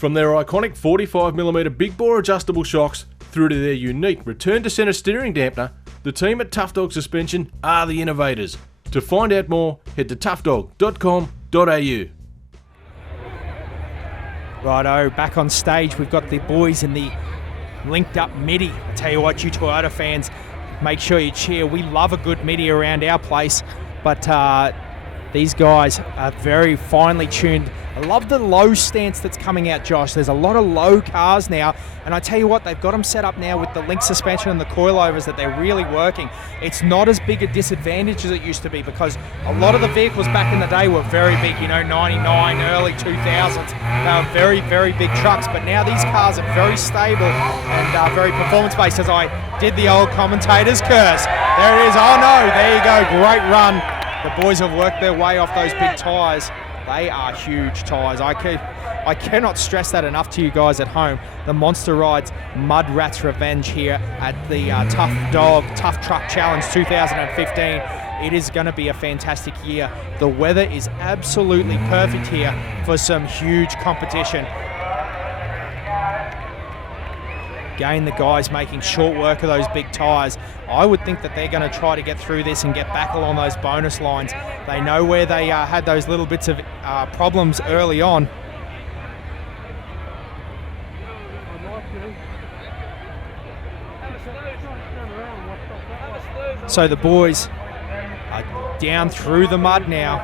From their iconic 45mm big bore adjustable shocks through to their unique return to centre steering dampener, the team at Tough Dog Suspension are the innovators. To find out more, head to toughdog.com.au. Righto, back on stage, we've got the boys in the linked up midi. I tell you what, you Toyota fans, make sure you cheer. We love a good midi around our place, but these guys are very finely tuned. I love the low stance that's coming out, Josh. There's a lot of low cars now, and I tell you what, they've got them set up now with the link suspension and the coilovers that they're really working. It's not as big a disadvantage as it used to be, because a lot of the vehicles back in the day were very big, 99, early 2000s. They were very, very big trucks, but now these cars are very stable and very performance-based, as I did the old commentator's curse. There it is. Oh no, there you go, great run. The boys have worked their way off those big tyres. They are huge tyres. I cannot stress that enough to you guys at home. The Monster Rides Mudrats Revenge here at the Tough Dog Tuff Truck Challenge 2015. It is going to be a fantastic year. The weather is absolutely perfect here for some huge competition. Again, the guys making short work of those big tyres. I would think that they're going to try to get through this and get back along those bonus lines. They know where they had those little bits of problems early on. So the boys are down through the mud now.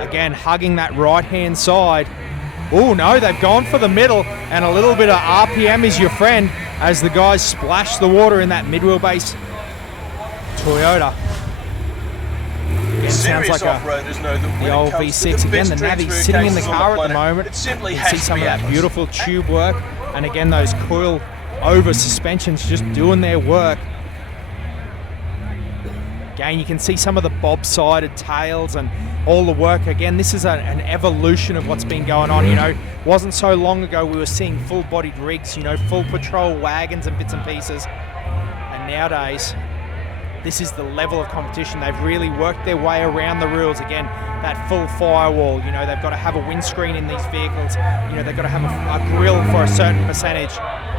Again, hugging that right-hand side. Oh no, they've gone for the middle, and a little bit of RPM is your friend as the guys splash the water in that mid-wheelbase Toyota. Again, sounds like the old V6. Again, the Navi's sitting in the car at the moment. You can see some of that beautiful tube work, and again, those coil over suspensions just doing their work. Again, you can see some of the bob-sided tails and all the work. Again, this is an evolution of what's been going on. Wasn't so long ago we were seeing full-bodied rigs, full patrol wagons and bits and pieces. And nowadays, this is the level of competition. They've really worked their way around the rules. Again, that full firewall, they've got to have a windscreen in these vehicles. They've got to have a grille for a certain percentage.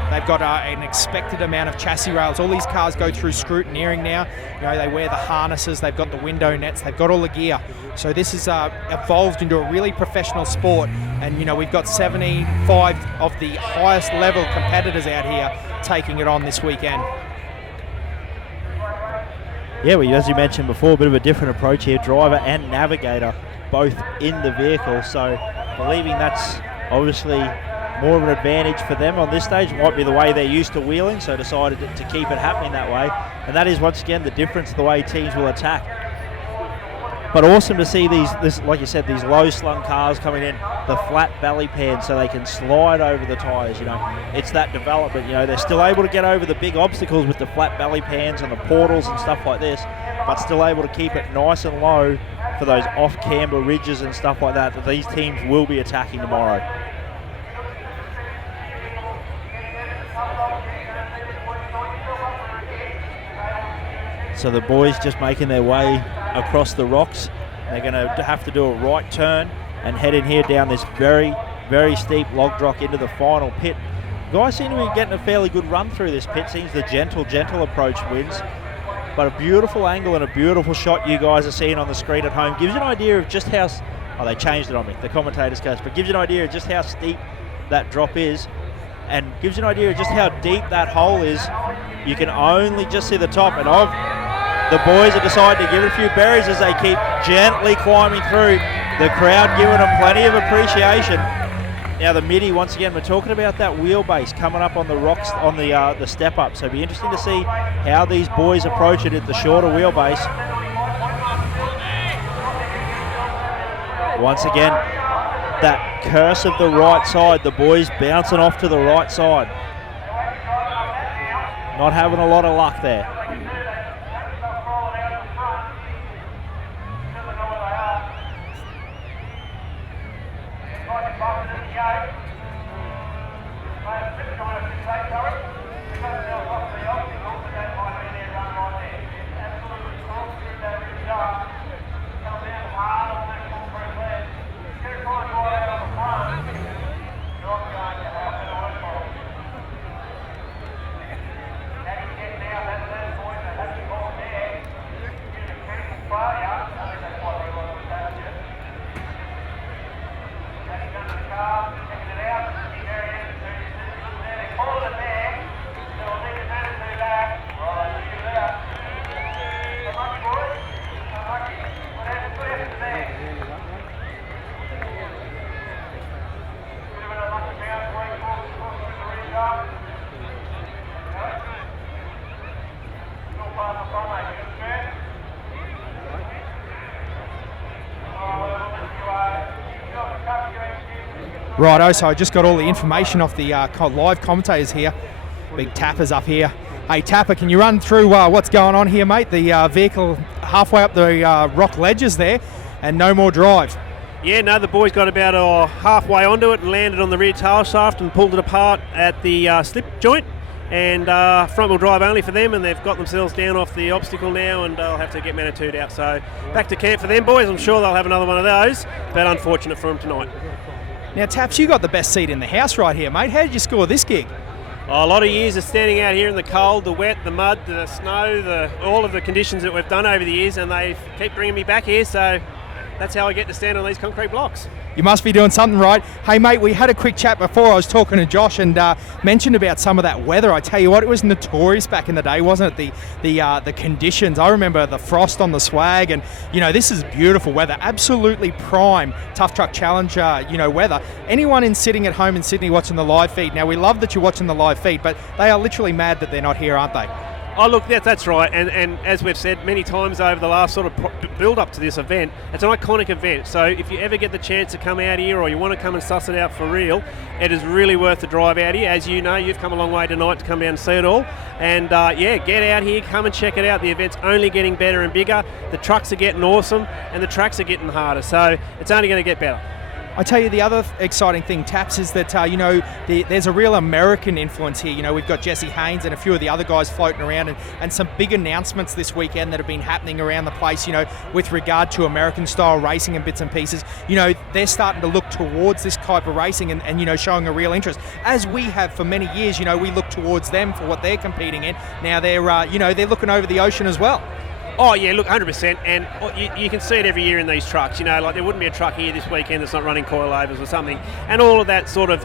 They've got an expected amount of chassis rails. All these cars go through scrutineering now. They wear the harnesses, they've got the window nets, they've got all the gear. So this has evolved into a really professional sport. And, we've got 75 of the highest level competitors out here taking it on this weekend. Yeah, well, as you mentioned before, a bit of a different approach here. Driver and navigator both in the vehicle. So believing that's obviously more of an advantage for them on this stage. Might be the way they're used to wheeling, so decided to keep it happening that way. And that is, once again, the difference, the way teams will attack. But awesome to see this, like you said, these low slung cars coming in, the flat belly pan, so they can slide over the tyres. It's that development. They're still able to get over the big obstacles with the flat belly pans and the portals and stuff like this, but still able to keep it nice and low for those off-camber ridges and stuff like that these teams will be attacking tomorrow. So the boys just making their way across the rocks. They're going to have to do a right turn and head in here down this very, very steep log drop into the final pit. Guys seem to be getting a fairly good run through this pit. Seems the gentle approach wins. But a beautiful angle and a beautiful shot you guys are seeing on the screen at home. Gives you an idea of just how... Oh, they changed it on me, the commentator's case. But gives you an idea of just how steep that drop is. And gives you an idea of just how deep that hole is. You can only just see the top. And the boys have decided to give it a few berries as they keep gently climbing through. The crowd giving them plenty of appreciation. Now the midi, once again, we're talking about that wheelbase coming up on the rocks, on the step up. So it'll be interesting to see how these boys approach it at the shorter wheelbase. Once again, that curse of the right side, the boys bouncing off to the right side. Not having a lot of luck there. Righto, so I just got all the information off the live commentators here. Big Tapper's up here. Hey Tapper, can you run through what's going on here, mate? The vehicle halfway up the rock ledges there, and no more drive. Yeah, no, the boys got about halfway onto it and landed on the rear tail shaft and pulled it apart at the slip joint. And front wheel drive only for them, and they've got themselves down off the obstacle now, and they'll have to get Manitou'd out. So back to camp for them boys. I'm sure they'll have another one of those, but unfortunate for them tonight. Now Taps, you got the best seat in the house right here, mate. How did you score this gig? A lot of years of standing out here in the cold, the wet, the mud, the snow, all of the conditions that we've done over the years, and they keep bringing me back here, so that's how I get to stand on these concrete blocks. You must be doing something right. Hey mate, we had a quick chat before. I was talking to Josh and mentioned about some of that weather. I tell you what, it was notorious back in the day, wasn't it? The conditions. I remember the frost on the swag, and this is beautiful weather. Absolutely prime Tough Truck Challenge weather. Anyone sitting at home in Sydney watching the live feed. Now we love that you're watching the live feed, but they are literally mad that they're not here, aren't they? Oh, look, that's right. And as we've said many times over the last sort of build up to this event, it's an iconic event. So if you ever get the chance to come out here or you want to come and suss it out for real, it is really worth the drive out here. As you know, you've come a long way tonight to come down and see it all. And get out here, come and check it out. The event's only getting better and bigger. The trucks are getting awesome and the tracks are getting harder. So it's only going to get better. I tell you, the other exciting thing, Taps, is that, there's a real American influence here. We've got Jesse Haynes and a few of the other guys floating around, and some big announcements this weekend that have been happening around the place, with regard to American-style racing and bits and pieces. They're starting to look towards this type of racing and showing a real interest. As we have for many years, we look towards them for what they're competing in. Now they're, they're looking over the ocean as well. Oh yeah, look, 100%, and you can see it every year in these trucks. Like there wouldn't be a truck here this weekend that's not running coilovers or something, and all of that sort of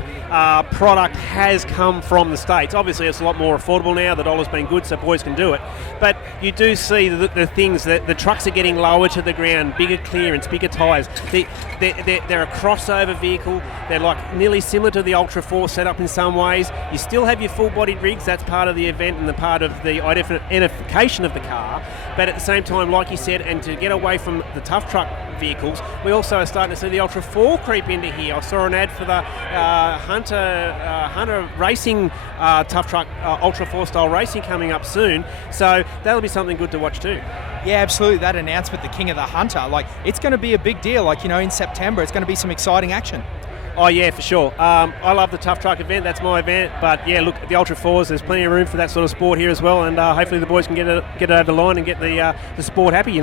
product has come from the States. Obviously, it's a lot more affordable now. The dollar's been good, so boys can do it. But you do see the things that the trucks are getting lower to the ground, bigger clearance, bigger tyres. They're a crossover vehicle. They're like nearly similar to the Ultra 4 setup in some ways. You still have your full-bodied rigs. That's part of the event and the part of the identification of the car. But at the same time, like you said, and to get away from the tough truck vehicles, we also are starting to see the Ultra 4 creep into here. I saw an ad for the Hunter Racing tough truck Ultra 4 style racing coming up soon. So that'll be something good to watch too. Yeah, absolutely. That announcement, the King of the Hunter, it's going to be a big deal. In September, it's going to be some exciting action. Oh yeah, for sure. I love the Tough Truck event. That's my event. But yeah, look, the Ultra 4s, there's plenty of room for that sort of sport here as well. And hopefully the boys can get it over the line and get the sport happy,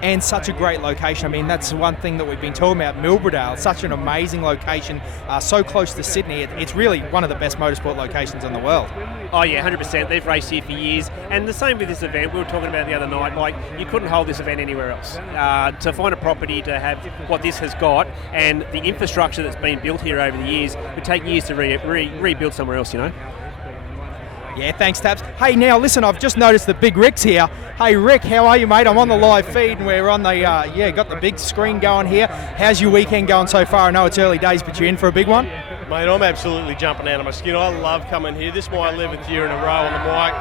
And such a great location. I mean, that's one thing that we've been talking about. Milbradale, such an amazing location, so close to Sydney. It's really one of the best motorsport locations in the world. Oh yeah, 100%. They've raced here for years. And the same with this event. We were talking about the other night, you couldn't hold this event anywhere else. To find a property to have what this has got and the infrastructure that's been built here over the years would take years to rebuild somewhere else, Yeah, thanks, Taps. Hey, now listen, I've just noticed that Big Rick's here. Hey, Rick, how are you, mate? I'm on the live feed, and we're on the, got the big screen going here. How's your weekend going so far? I know it's early days, but you're in for a big one? Mate, I'm absolutely jumping out of my skin. I love coming here. This is my 11th year in a row on the mic.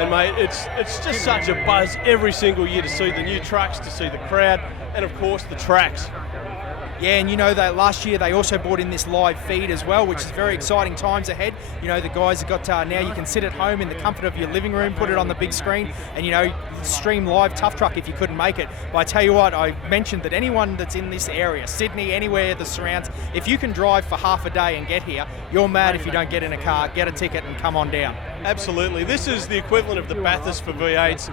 And, mate, it's just such a buzz every single year to see the new trucks, to see the crowd, and, of course, the tracks. Yeah, and that last year they also brought in this live feed as well, which is very exciting times ahead. The guys have got, now you can sit at home in the comfort of your living room, put it on the big screen, and, stream live Tough Truck if you couldn't make it. But I tell you what, I mentioned that anyone that's in this area, Sydney, anywhere, the surrounds, if you can drive for half a day and get here, you're mad if you don't get in a car, get a ticket and come on down. Absolutely. This is the equivalent of the Bathurst for V8s.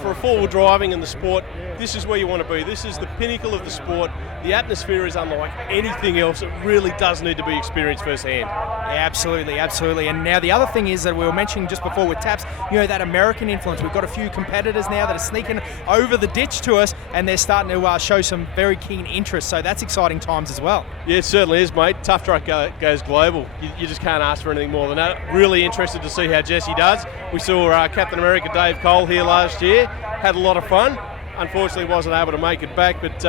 For four-wheel driving in the sport, this is where you want to be. This is the pinnacle of the sport. The atmosphere is unlike anything else. It really does need to be experienced firsthand. Yeah, absolutely, absolutely. And now the other thing is that we were mentioning just before with Taps, that American influence. We've got a few competitors now that are sneaking over the ditch to us, and they're starting to show some very keen interest. So that's exciting times as well. Yeah, it certainly is, mate. Tough Truck goes global. You just can't ask for anything more than that. Really interested to see how Jesse does. We saw Captain America Dave Cole here last year. Had a lot of fun. Unfortunately, wasn't able to make it back, but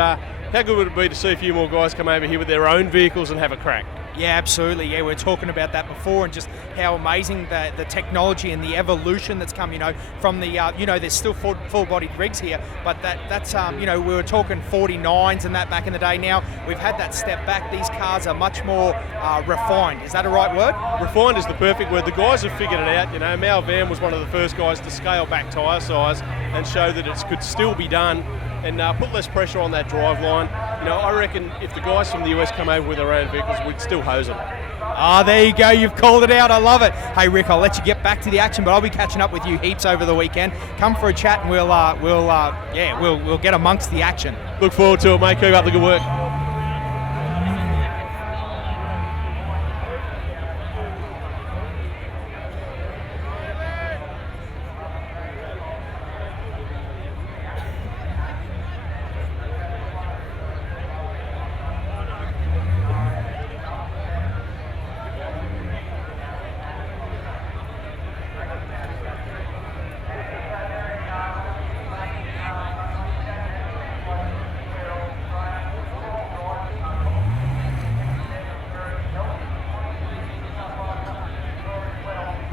how good would it be to see a few more guys come over here with their own vehicles and have a crack? Yeah, absolutely. Yeah, we were talking about that before, and just how amazing the technology and the evolution that's come, from the, there's still full-bodied rigs here, but that's we were talking 49s and that back in the day. Now we've had that step back. These cars are much more refined. Is that a right word? Refined is the perfect word. The guys have figured it out. Mal Van was one of the first guys to scale back tyre size and show that it could still be done and put less pressure on that drive line. I reckon if the guys from the US come over with their own vehicles, we'd still hose them. There you go. You've called it out. I love it. Hey, Rick, I'll let you get back to the action, but I'll be catching up with you heaps over the weekend. Come for a chat, and we'll get amongst the action. Look forward to it, mate. Keep up the good work.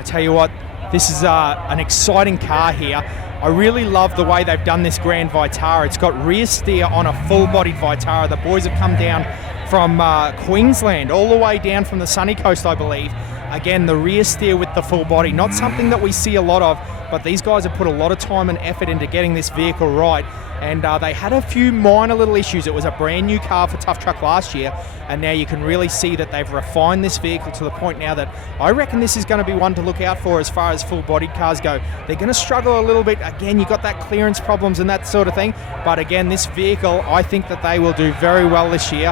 Tell you what, this is an exciting car here. I really love the way they've done this Grand Vitara. It's got rear steer on a full-bodied Vitara. The boys have come down from Queensland, all the way down from the sunny coast, I believe. Again, the rear steer with the full body, not something that we see a lot of, but these guys have put a lot of time and effort into getting this vehicle right. And they had a few minor little issues. It was a brand new car for Tough Truck last year, and now you can really see that they've refined this vehicle to the point now that I reckon this is going to be one to look out for as far as full-bodied cars go. They're going to struggle a little bit. Again, you've got that clearance problems and that sort of thing, but again, this vehicle, I think that they will do very well this year.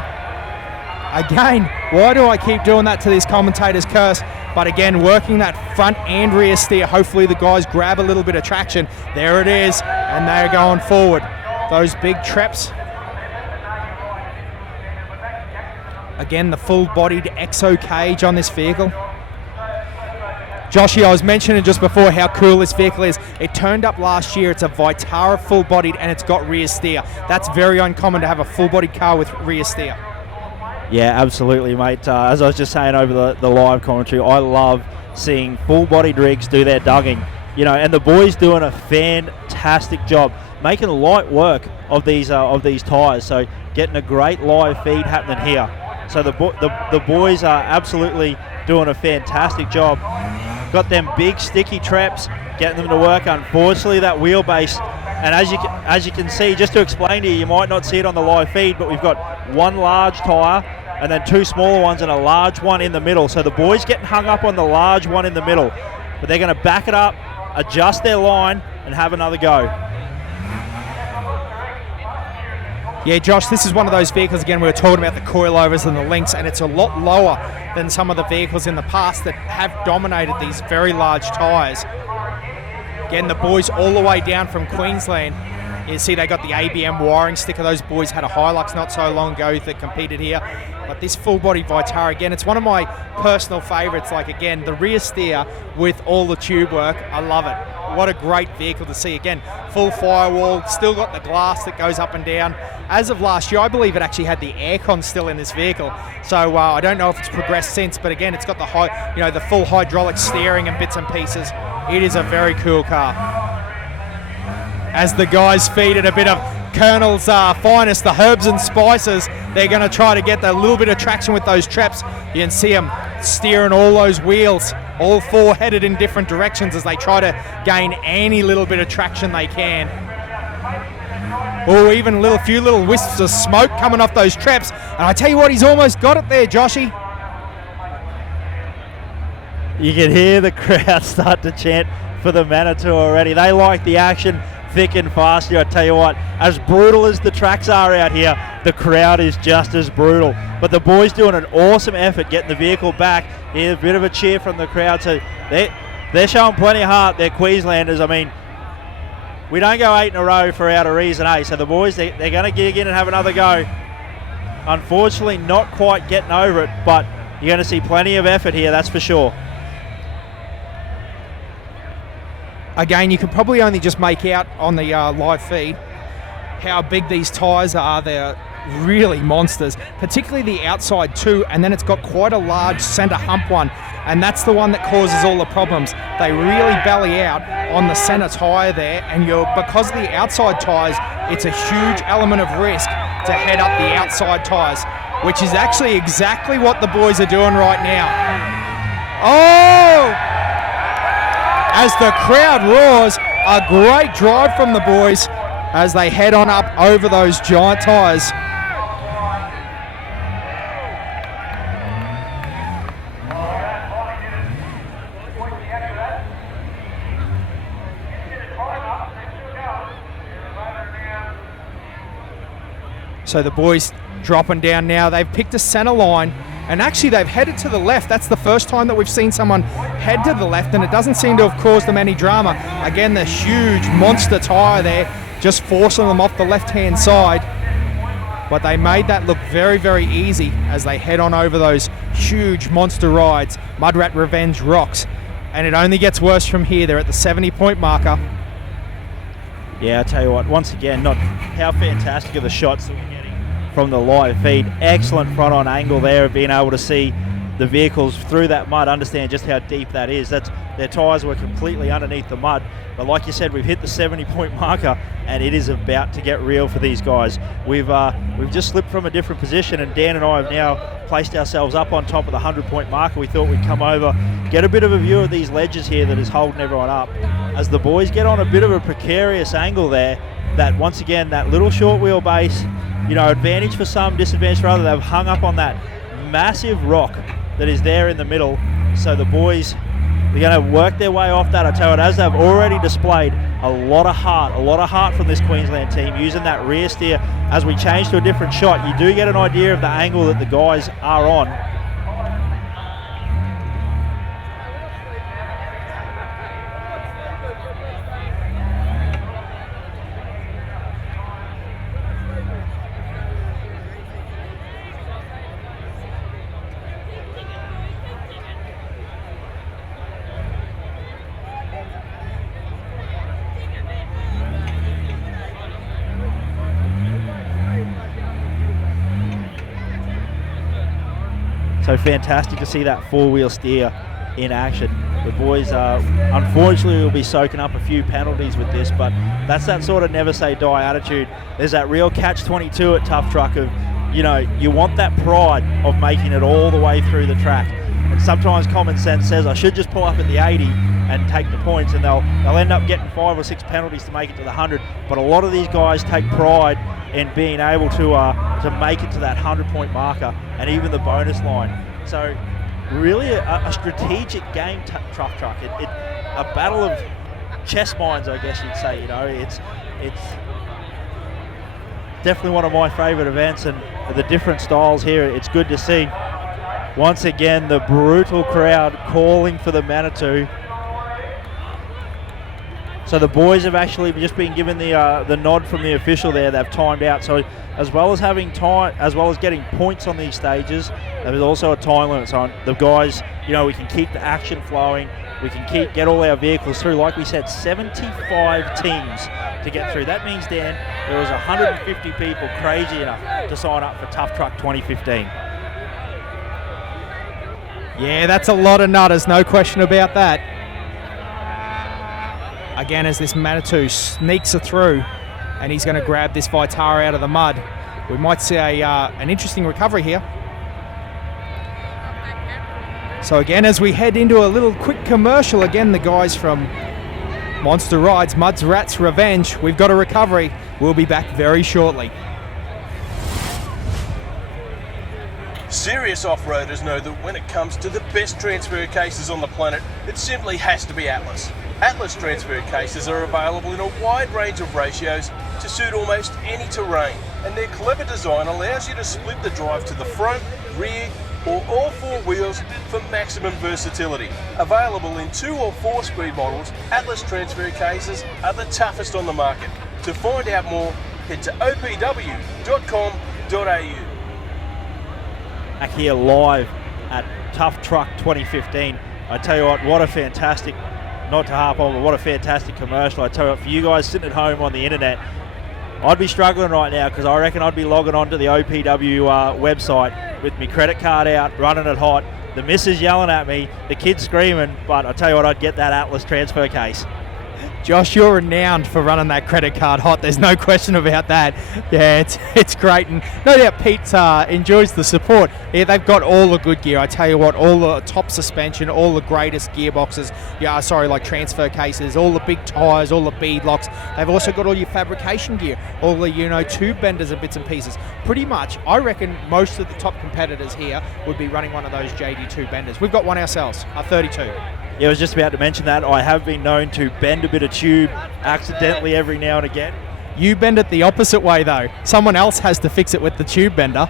Again, why do I keep doing that to this commentator's curse? But again, working that front and rear steer, hopefully the guys grab a little bit of traction. There it is, and they're going forward. Those big traps. Again, the full-bodied EXO cage on this vehicle. Joshy, I was mentioning just before how cool this vehicle is. It turned up last year. It's a Vitara full-bodied, and it's got rear steer. That's very uncommon to have a full-bodied car with rear steer. Yeah, absolutely, mate. As I was just saying over the live commentary, I love seeing full-bodied rigs do their dugging. And the boys doing a fantastic job, making light work of these tyres. So getting a great live feed happening here. So the boys are absolutely doing a fantastic job. Got them big sticky traps, getting them to work. Unfortunately, that wheelbase, and as you can see, just to explain to you, you might not see it on the live feed, but we've got one large tyre and then two smaller ones and a large one in the middle. So the boys getting hung up on the large one in the middle, but they're going to back it up, adjust their line, and have another go. Yeah, Josh, this is one of those vehicles, again, we were talking about the coilovers and the links, and it's a lot lower than some of the vehicles in the past that have dominated these very large tyres. Again, the boys all the way down from Queensland. You see they got the ABM wiring sticker. Those boys had a Hilux not so long ago that competed here. But this full-body Vitara, again, it's one of my personal favourites. Like, again, the rear steer with all the tube work, I love it. What a great vehicle to see. Again, full firewall, still got the glass that goes up and down. As of last year, I believe it actually had the aircon still in this vehicle. So I don't know if it's progressed since, but again, it's got the the full hydraulic steering and bits and pieces. It is a very cool car. As the guys feed it a bit of Colonel's finest, the herbs and spices, they're going to try to get a little bit of traction with those traps. You can see them steering all those wheels, all four headed in different directions as they try to gain any little bit of traction they can. Oh, even a few little wisps of smoke coming off those traps. And I tell you what, he's almost got it there, Joshy. You can hear the crowd start to chant for the Manitou already. They like the action thick and fast here. I tell you what, as brutal as the tracks are out here, the crowd is just as brutal. But the boys doing an awesome effort getting the vehicle back. Here's a bit of a cheer from the crowd. So they're showing plenty of heart. They're Queenslanders. I mean, we don't go 8 in a row for out of reason, eh? So the boys, they're going to gig in and have another go. Unfortunately, not quite getting over it, but you're going to see plenty of effort here, that's for sure. Again, you can probably only just make out on the live feed how big these tyres are. They're really monsters, particularly the outside two, and then it's got quite a large center hump one, and that's the one that causes all the problems. They really belly out on the center tire there, and because of the outside tires, it's a huge element of risk to head up the outside tires, which is actually exactly what the boys are doing right now. Oh! As the crowd roars, a great drive from the boys as they head on up over those giant tires. So the boys dropping down now. They've picked a center line, and actually they've headed to the left. That's the first time that we've seen someone head to the left, and it doesn't seem to have caused them any drama. Again, the huge monster tire there, just forcing them off the left-hand side. But they made that look very, very easy as they head on over those huge monster rides. Mudrats Revenge rocks. And it only gets worse from here. They're at the 70-point marker. Yeah, I tell you what, once again, not how fantastic are the shots that we're getting from the live feed. Excellent front-on angle there of being able to see the vehicles through that mud, understand just how deep that is. Their tyres were completely underneath the mud. But like you said, we've hit the 70-point marker, and it is about to get real for these guys. We've just slipped from a different position, and Dan and I have now placed ourselves up on top of the 100-point marker. We thought we'd come over, get a bit of a view of these ledges here that is holding everyone up. As the boys get on a bit of a precarious angle there, that once again, that little short wheelbase, advantage for some, disadvantage for others. They've hung up on that massive rock that is there in the middle. So the boys, they're going to work their way off that. I tell you what, as they've already displayed a lot of heart from this Queensland team using that rear steer. As we change to a different shot, you do get an idea of the angle that the guys are on. So fantastic to see that four-wheel steer in action. The boys, unfortunately, will be soaking up a few penalties with this, but that's that sort of never say die attitude. There's that real catch-22 at Tough Truck of, you want that pride of making it all the way through the track. And sometimes common sense says I should just pull up at the 80 and take the points, and they'll end up getting 5 or 6 penalties to make it to the 100. But a lot of these guys take pride in being able to make it to that 100-point marker and even the bonus line. So really a strategic game, Tough Truck. A battle of chess minds, I guess you'd say. It's definitely one of my favourite events, and the different styles here, it's good to see. Once again, the brutal crowd calling for the Manitou. So the boys have actually just been given the nod from the official there. They've timed out. So as well as having time, as well as getting points on these stages, there's also a time limit. So the guys, we can keep the action flowing. We can get all our vehicles through. Like we said, 75 teams to get through. That means, Dan, there was 150 people crazy enough to sign up for Tough Truck 2015. Yeah, that's a lot of nutters, no question about that. Again, as this Manitou sneaks it through, and he's going to grab this Vitara out of the mud. We might see an interesting recovery here. So again, as we head into a little quick commercial, again, the guys from Monster Rides, Mudrats Revenge, we've got a recovery. We'll be back very shortly. Serious off-roaders know that when it comes to the best transfer cases on the planet, it simply has to be Atlas. Atlas transfer cases are available in a wide range of ratios to suit almost any terrain, and their clever design allows you to split the drive to the front, rear, or all 4 wheels for maximum versatility. Available in 2 or 4 speed models, Atlas transfer cases are the toughest on the market. To find out more, head to opw.com.au. Back here live at Tough Truck 2015. I tell you what a fantastic, not to harp on, but what a fantastic commercial. I tell you what, for you guys sitting at home on the internet, I'd be struggling right now because I reckon I'd be logging on to the OPW website with my credit card out, running it hot, the missus yelling at me, the kids screaming, but I tell you what, I'd get that Atlas transfer case. Josh, you're renowned for running that credit card hot. There's no question about that. Yeah, it's great. And no doubt Pete enjoys the support. Yeah, they've got all the good gear. I tell you what, all the top suspension, all the greatest gearboxes, like transfer cases, all the big tyres, all the bead locks. They've also got all your fabrication gear, all the, tube benders and bits and pieces. Pretty much, I reckon most of the top competitors here would be running one of those JD2 benders. We've got one ourselves, a 32. Yeah, I was just about to mention that. I have been known to bend a bit of tube accidentally every now and again. You bend it the opposite way, though. Someone else has to fix it with the tube bender.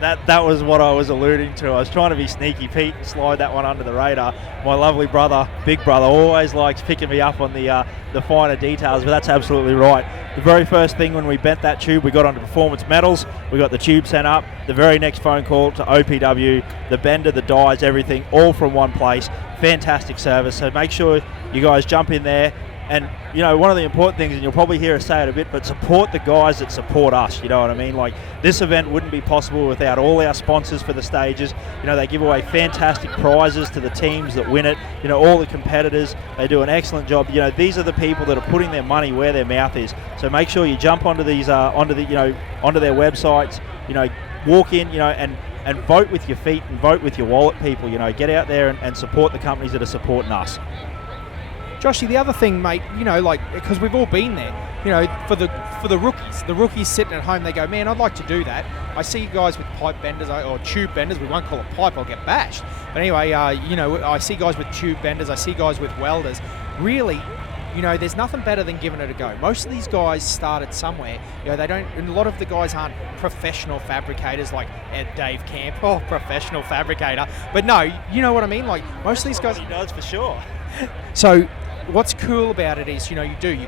That was what I was alluding to. I was trying to be sneaky Pete and slide that one under the radar. My lovely brother, big brother, always likes picking me up on the finer details, but that's absolutely right. The very first thing when we bent that tube, we got onto Performance Metals, we got the tube sent up, the very next phone call to OPW, the bender, the dies, everything, all from one place. Fantastic service, so make sure you guys jump in there. And, one of the important things, and you'll probably hear us say it a bit, but support the guys that support us, you know what I mean? Like, this event wouldn't be possible without all our sponsors for the stages. They give away fantastic prizes to the teams that win it. All the competitors, they do an excellent job. These are the people that are putting their money where their mouth is. So make sure you jump onto these, onto their websites, walk in, and vote with your feet and vote with your wallet, people. Get out there and support the companies that are supporting us. Joshy, the other thing, mate, because we've all been there, for the rookies sitting at home, they go, man, I'd like to do that. I see guys with pipe benders or tube benders. We won't call it pipe, I'll get bashed. But anyway, I see guys with tube benders. I see guys with welders. Really, there's nothing better than giving it a go. Most of these guys started somewhere. They don't. And a lot of the guys aren't professional fabricators like Dave Camp, professional fabricator. But no, you know what I mean. Like most of these guys, he does for sure. So what's cool about it is, you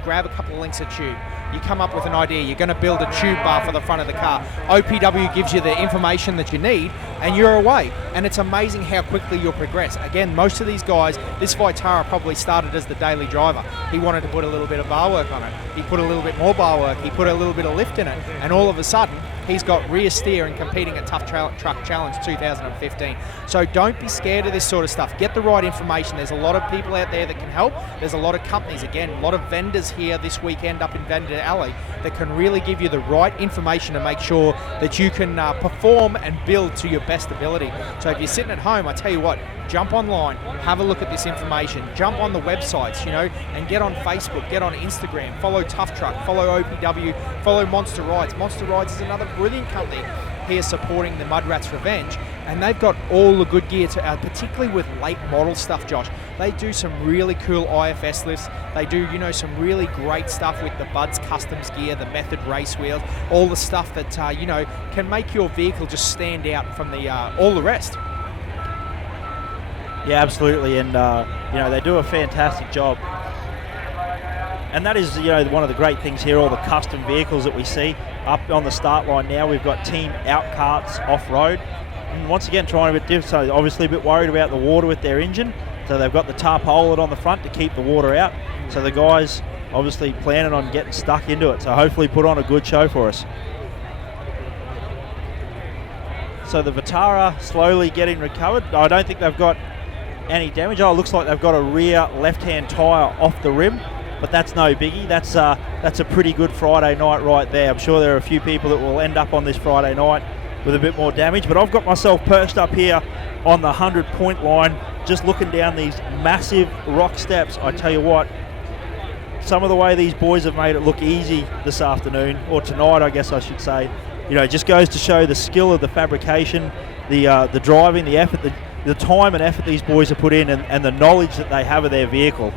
grab a couple of links of tube, you come up with an idea, you're going to build a tube bar for the front of the car. OPW gives you the information that you need, and you're away. And it's amazing how quickly you'll progress. Again, most of these guys, this Vitara probably started as the daily driver. He wanted to put a little bit of bar work on it. He put a little bit more bar work. He put a little bit of lift in it. And all of a sudden, he's got rear steer and competing at Tough Truck Challenge 2015. So don't be scared of this sort of stuff. Get the right information. There's a lot of people out there that can help. There's a lot of companies, again, a lot of vendors here this weekend up in Vendor Alley that can really give you the right information to make sure that you can perform and build to your best ability. So if you're sitting at home, I tell you what, jump online, have a look at this information, jump on the websites, and get on Facebook, get on Instagram, follow Tough Truck, follow OPW, follow Monster Rides. Monster Rides is another brilliant company here supporting the Mudrats Revenge, and they've got all the good gear, particularly with late model stuff, Josh. They do some really cool IFS lifts. They do, some really great stuff with the Bud's Customs gear, the Method race wheels, all the stuff that, can make your vehicle just stand out from all the rest. Yeah, absolutely, and they do a fantastic job. And that is, one of the great things here, all the custom vehicles that we see. Up on the start line now, we've got Team Outcast Offroad. And once again, trying a bit different, so obviously a bit worried about the water with their engine. So they've got the tarpaulin on the front to keep the water out. So the guys obviously planning on getting stuck into it. So hopefully put on a good show for us. So the Vitara slowly getting recovered. I don't think they've got any damage. Oh, it looks like they've got a rear left-hand tyre off the rim. But that's no biggie. That's a pretty good Friday night right there. I'm sure there are a few people that will end up on this Friday night with a bit more damage. But I've got myself perched up here on the 100-point line, just looking down these massive rock steps. I tell you what, some of the way these boys have made it look easy this afternoon, or tonight I guess I should say, just goes to show the skill of the fabrication, the driving, the effort, the time and effort these boys have put in, and the knowledge that they have of their vehicle.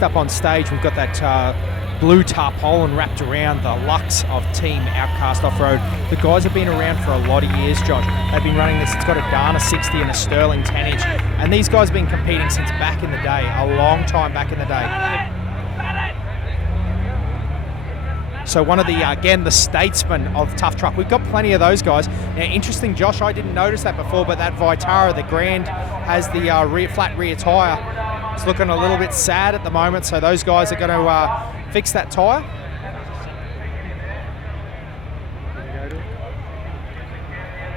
Up on stage, we've got that blue tarpaulin wrapped around the Lux of Team Outcast Offroad. The guys have been around for a lot of years, Josh. They've been running this. It's got a Dana 60 and a Sterling 10-inch, and these guys have been competing since back in the day, a long time back in the day. So one of the, again, the statesmen of Tough Truck. We've got plenty of those guys. Now, interesting, Josh, I didn't notice that before, but that Vitara, the Grand, has the flat rear tyre. It's looking a little bit sad at the moment, so those guys are going to fix that tyre.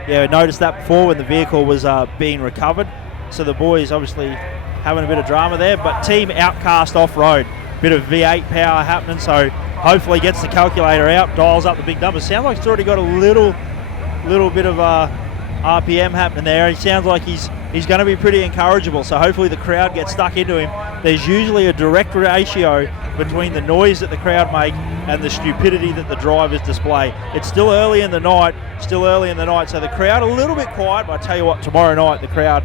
Yeah, I noticed that before when the vehicle was being recovered. So the boys obviously having a bit of drama there, but Team Outcast Offroad, bit of V8 power happening, so hopefully gets the calculator out, dials up the big numbers. Sounds like it's already got a little bit of RPM happening there. He sounds like he's going to be pretty encourageable, so hopefully the crowd gets stuck into him. There's usually a direct ratio between the noise that the crowd make and the stupidity that the drivers display. It's still early in the night, so the crowd a little bit quiet, but I tell you what, tomorrow night the crowd,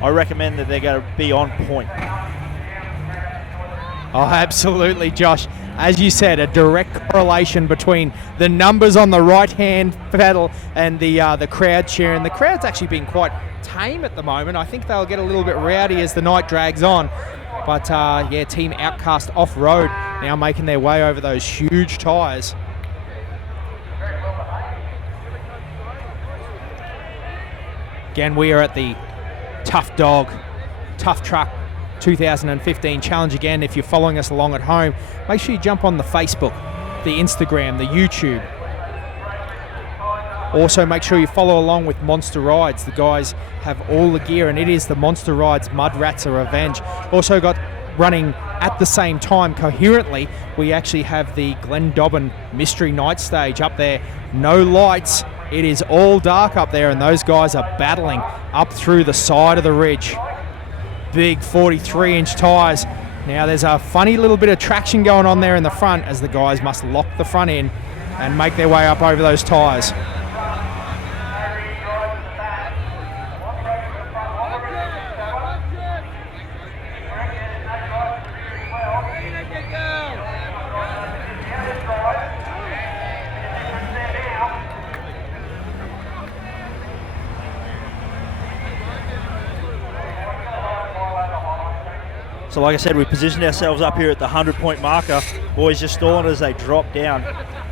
I recommend that they're going to be on point. Oh, absolutely, Josh. As you said, a direct correlation between the numbers on the right-hand pedal and the crowd cheering. The crowd's actually been quite tame at the moment. I think they'll get a little bit rowdy as the night drags on. But, yeah, Team Outcast Off-Road now making their way over those huge tyres. Again, we are at the Tough Dog Tuff Truck 2015 challenge. Again, if you're following us along at home, make sure you jump on the Facebook, the Instagram, the YouTube. Also, make sure you follow along with Monster Rides. The guys have all the gear, and it is the Monster Rides Mudrats Revenge. Also got running at the same time coherently, we actually have the Glen Dobbin Mystery Night Stage up there. No lights. It is all dark up there, and those guys are battling up through the side of the ridge. Big 43-inch tyres. Now there's a funny little bit of traction going on there in the front as the guys must lock the front in and make their way up over those tyres. So like I said, we positioned ourselves up here at the 100-point marker. Boys just stalling as they drop down.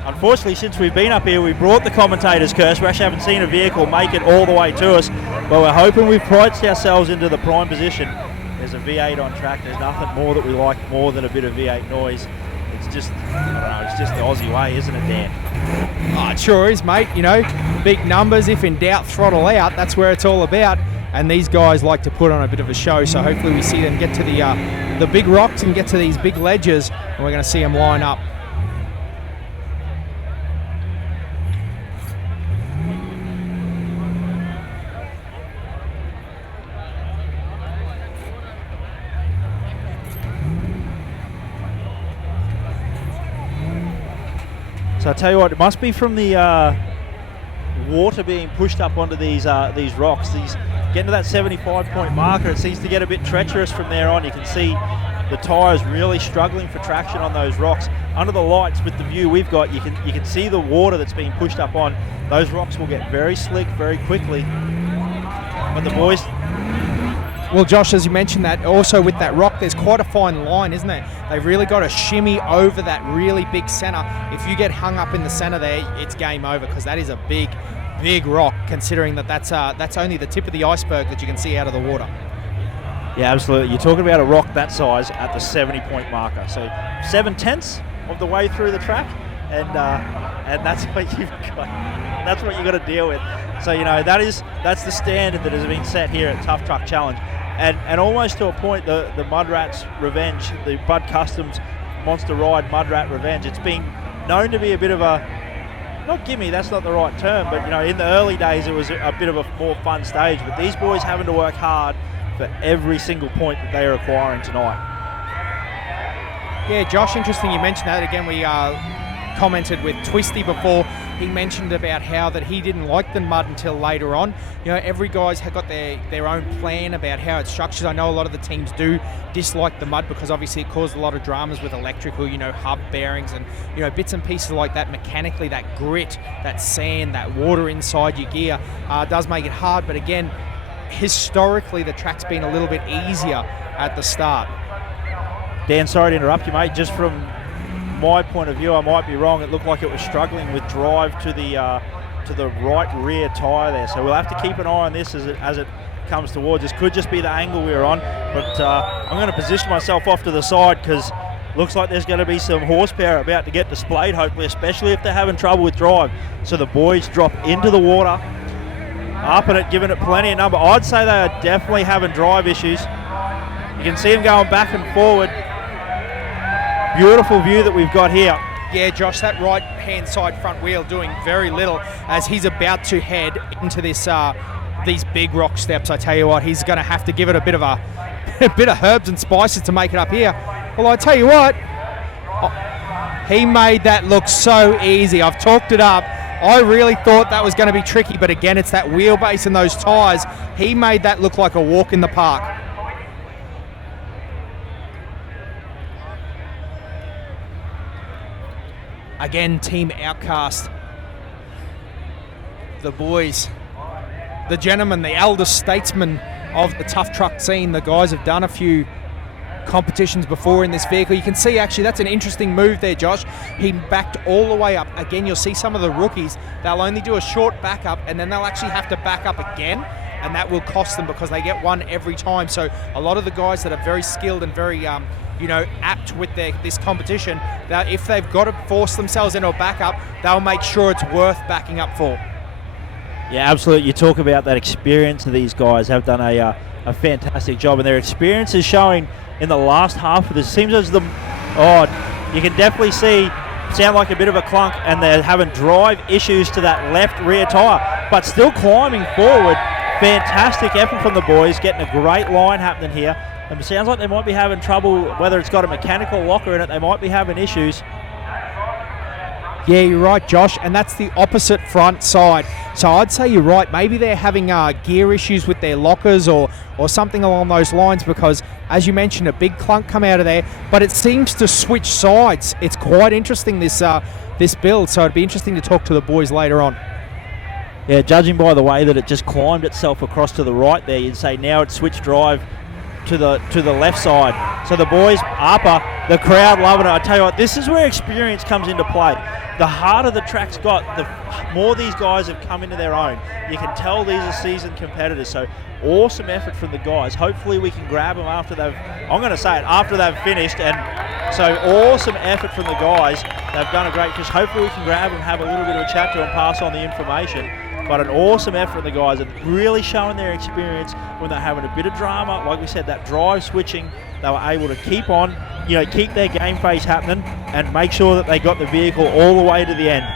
Unfortunately, since we've been up here, we brought the commentator's curse. We actually haven't seen a vehicle make it all the way to us, but we're hoping we've priced ourselves into the prime position. There's a V8 on track. There's nothing more that we like more than a bit of V8 noise. It's just, I don't know, it's just the Aussie way, isn't it, Dan? Oh, it sure is, mate. You know, big numbers. If in doubt, throttle out. That's where it's all about. And these guys like to put on a bit of a show, so hopefully we see them get to the big rocks and get to these big ledges, and we're going to see them line up. So I tell you what, it must be from the water being pushed up onto these rocks. Getting to that 75-point marker, it seems to get a bit treacherous from there on. You can see the tyres really struggling for traction on those rocks. Under the lights with the view we've got, you can see the water that's being pushed up on. Those rocks will get very slick very quickly. But the boys... Well, Josh, as you mentioned that, also with that rock, there's quite a fine line, isn't there? They've really got to shimmy over that really big centre. If you get hung up in the centre there, it's game over, because that is a big rock, considering that's only the tip of the iceberg that you can see out of the water. Yeah, absolutely. You're talking about a rock that size at the 70-point marker. So 7/10 of the way through the track, and that's what you've got. That's what you got to deal with. So you know that's the standard that has been set here at Tough Truck Challenge, and almost to a point, the Mudrats Revenge, the Bud Customs Monster Ride Mudrat Revenge. It's been known to be a bit of a, not gimme, that's not the right term, but you know, in the early days it was a bit of a more fun stage, but these boys having to work hard for every single point that they are acquiring tonight. Yeah, Josh, interesting you mentioned that. Again, we commented with Twisty before. He mentioned about how that he didn't like the mud until later on. You know, every guy's got their own plan about how it's structured. I know a lot of the teams do dislike the mud because obviously it caused a lot of dramas with electrical, you know, hub bearings and, you know, bits and pieces like that. Mechanically, that grit, that sand, that water inside your gear does make it hard. But again, historically, the track's been a little bit easier at the start. Dan, sorry to interrupt you, mate. Just from my point of view, I might be wrong, it looked like it was struggling with drive to the right rear tyre there. So we'll have to keep an eye on this as it comes towards us. Could just be the angle we were on, but I'm going to position myself off to the side because looks like there's going to be some horsepower about to get displayed, hopefully, especially if they're having trouble with drive. So the boys drop into the water, up at it, giving it plenty of number. I'd say they are definitely having drive issues. You can see them going back and forward. Beautiful view that we've got here. Yeah, Josh, that right-hand side front wheel doing very little as he's about to head into this these big rock steps. I tell you what, he's going to have to give it a bit of herbs and spices to make it up here. Well, I tell you what, he made that look so easy. I've talked it up. I really thought that was going to be tricky, but again, it's that wheelbase and those tyres. He made that look like a walk in the park. Again, Team Outcast. The boys, the gentlemen, the elder statesmen of the tough truck scene. The guys have done a few competitions before in this vehicle. You can see actually that's an interesting move there, Josh. He backed all the way up. Again, you'll see some of the rookies, they'll only do a short backup and then they'll actually have to back up again, and that will cost them because they get one every time. So a lot of the guys that are very skilled and very apt with this competition, that if they've got to force themselves into a backup, they'll make sure it's worth backing up for. Yeah, absolutely. You talk about that experience, and these guys have done a fantastic job, and their experience is showing in the last half of this. Seems as you can definitely sound like a bit of a clunk, and they're having drive issues to that left rear tyre, but still climbing forward. Fantastic effort from the boys, getting a great line happening here. And it sounds like they might be having trouble, whether it's got a mechanical locker in it, they might be having issues. Yeah, you're right, Josh, and that's the opposite front side. So I'd say you're right. Maybe they're having gear issues with their lockers or something along those lines, because, as you mentioned, a big clunk come out of there, but it seems to switch sides. It's quite interesting, this build, so it'd be interesting to talk to the boys later on. Yeah, judging by the way that it just climbed itself across to the right there, you'd say now it's switched drive to the left side. So the boys, upper, the crowd loving it. I tell you what, this is where experience comes into play. The harder the track's got, the more these guys have come into their own. You can tell these are seasoned competitors. So awesome effort from the guys. Hopefully we can grab them after they've finished. And so awesome effort from the guys. They've done a great, because hopefully we can grab them, have a little bit of a chat to them, pass on the information. But an awesome effort from the guys, and really showing their experience when they're having a bit of drama. Like we said, that drive switching, they were able to keep on, keep their game face happening and make sure that they got the vehicle all the way to the end.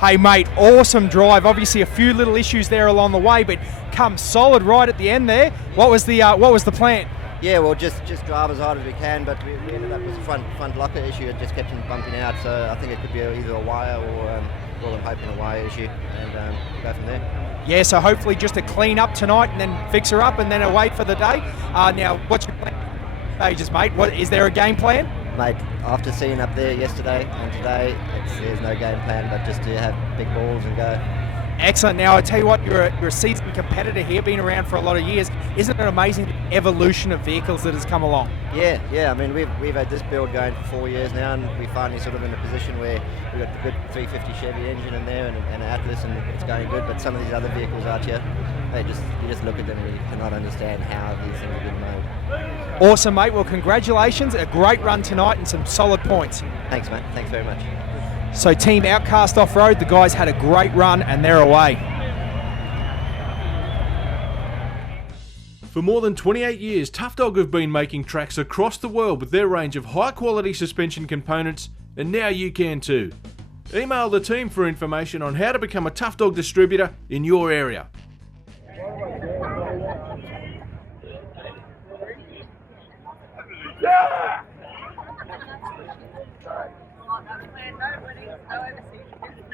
Hey mate, awesome drive. Obviously a few little issues there along the way, but come solid right at the end there. What was the plan? Yeah, well, just drive as hard as we can, but we ended up with a front locker issue. It just kept him bumping out, so I think it could be either a wire or I'm hoping a wire issue, and we'll go from there. Yeah, so hopefully just a clean up tonight and then fix her up and then away for the day. Now, what's your plan? Stages, mate. Is there a game plan? Mate, after seeing up there yesterday and today, there's no game plan, but just to have big balls and go. Excellent. Now, I tell you what, you're a seasoned competitor here, been around for a lot of years. Isn't it amazing the evolution of vehicles that has come along? Yeah. I mean, we've had this build going for 4 years now, and we're finally sort of in a position where we've got the good 350 Chevy engine in there and an Atlas, and it's going good. But some of these other vehicles out here, you just look at them and you cannot understand how these things are being made. Awesome, mate. Well, congratulations. A great run tonight and some solid points. Thanks, mate. Thanks very much. So Team Outcast Offroad, the guys had a great run and they're away. For more than 28 years, Tough Dog have been making tracks across the world with their range of high-quality suspension components, and now you can too. Email the team for information on how to become a Tough Dog distributor in your area. No overseas.